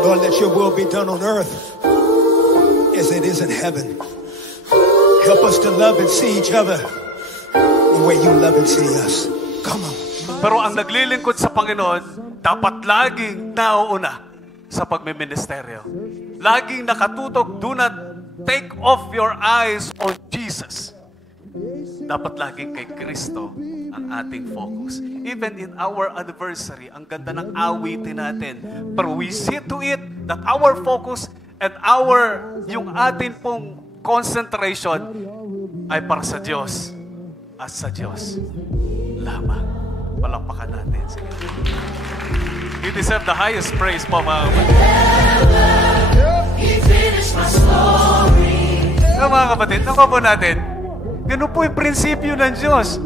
Lord, let your will be done on earth as it is in heaven. Help us to love and see each other the way you love and see us. Come on. Pero ang naglilingkod sa Panginoon, dapat laging nauuna sa pagmiministeryo. Laging nakatutok, do not take off your eyes on Jesus. Dapat laging kay Kristo ang ating focus. Even in our anniversary, ang ganda ng awitin natin. Pero we see to it that our focus and yung atin pong concentration ay para sa Diyos at sa Diyos lamang. Palakpakan natin. Sige. You deserve the highest praise po, mga kapatid. Nakuha po natin. Ganun po yung prinsipyo ng Diyos.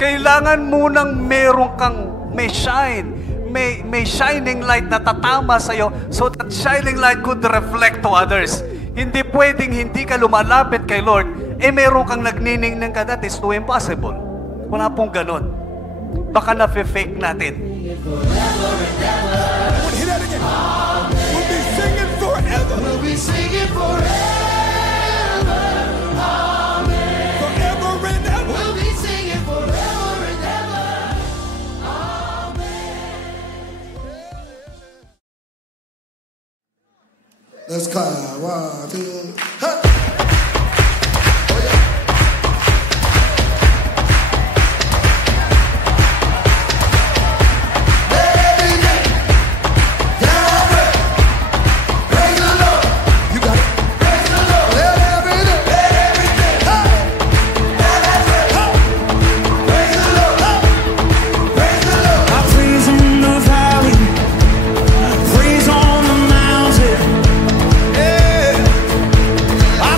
Kailangan munang meron kang may shine. May shining light na tatama sa'yo so that shining light could reflect to others. Hindi pwedeng hindi ka lumalapit kay Lord, meron kang nagniningning ka, that is too impossible. Wala pong ganun. Baka na-fake natin. We'll be singing forever. We'll be singing forever. Amen. Forever and ever. We'll be singing forever and ever. Amen. Let's clap. 1, 2, hey. I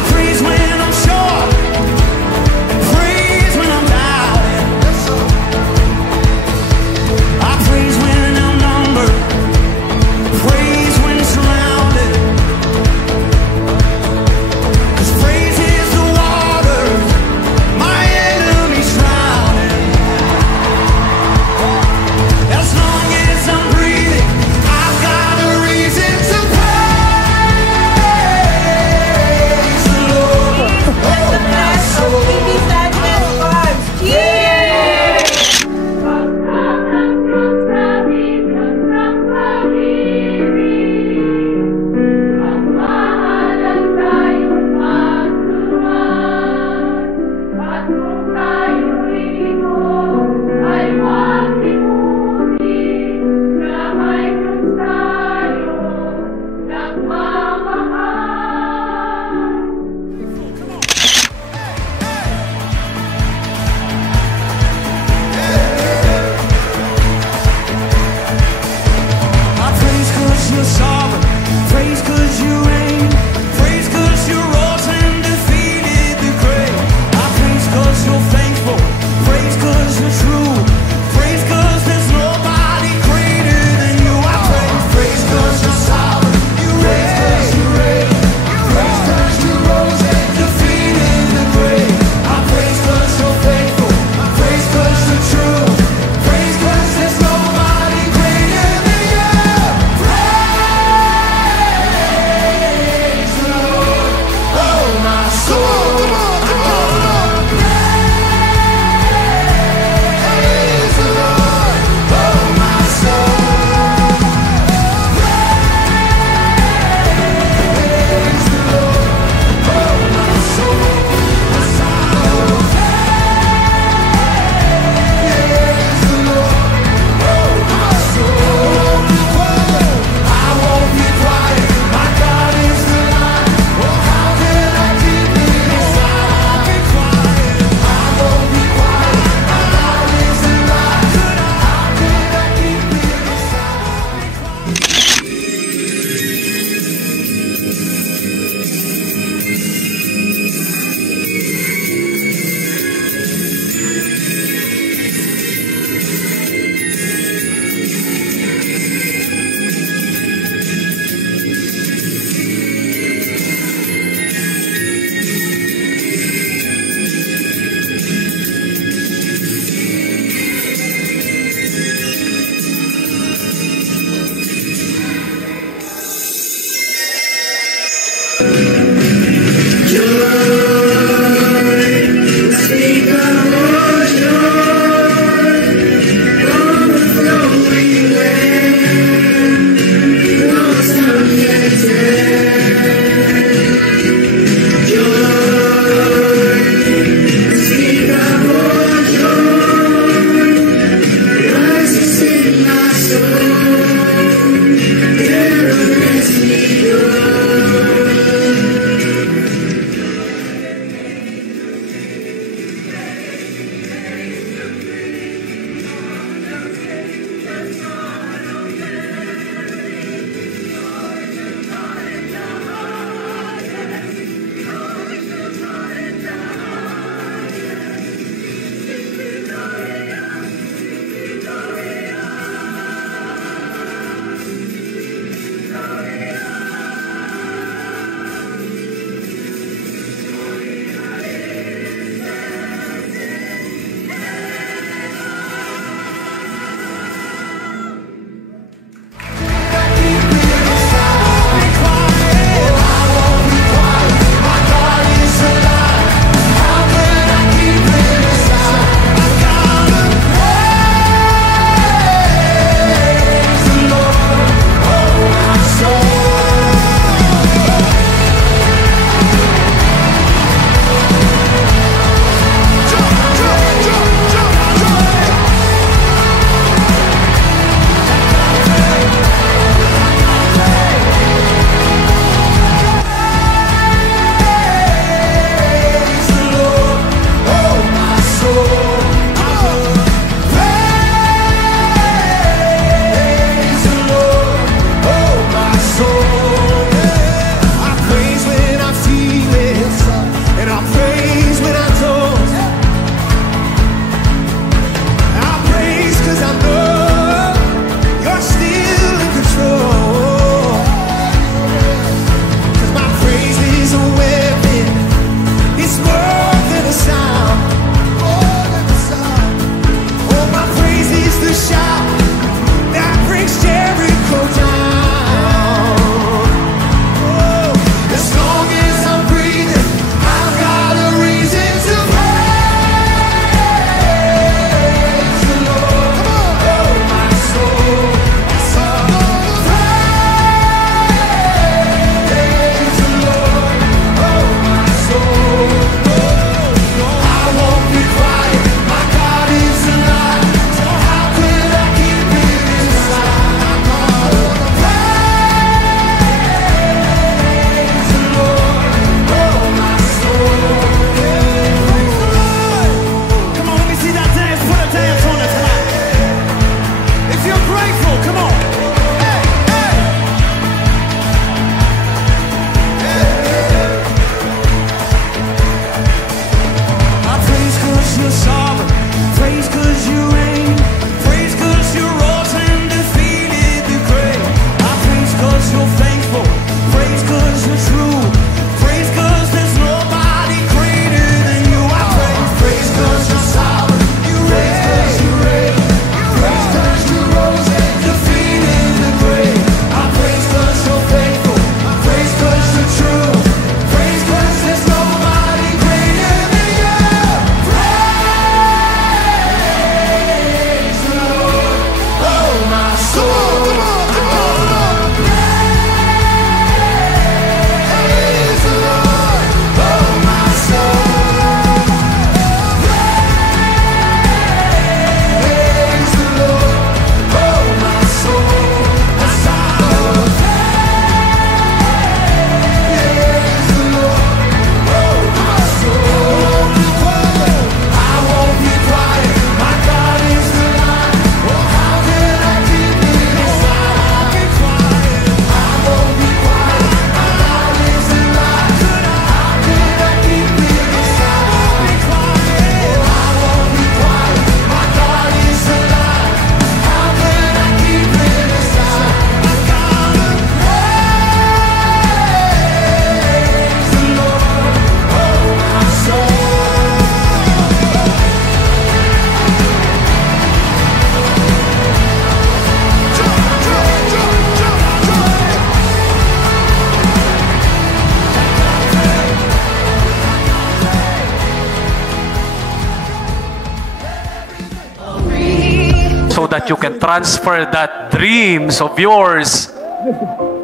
that you can transfer that dreams of yours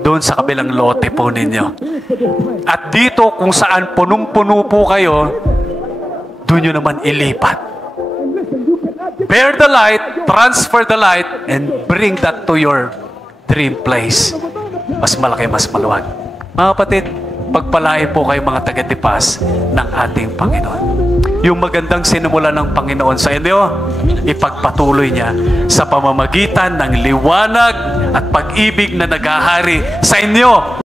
doon sa kabilang lote po ninyo. At dito kung saan punong-puno po kayo, doon nyo naman ilipat. Bear the light, transfer the light, and bring that to your dream place. Mas malaki, mas maluwag. Mga kapatid, pagpalain po kayo mga taga-tipas ng ating Panginoon. Yung magandang sinimula ng Panginoon sa inyo, ipagpatuloy niya sa pamamagitan ng liwanag at pag-ibig na naghahari sa inyo.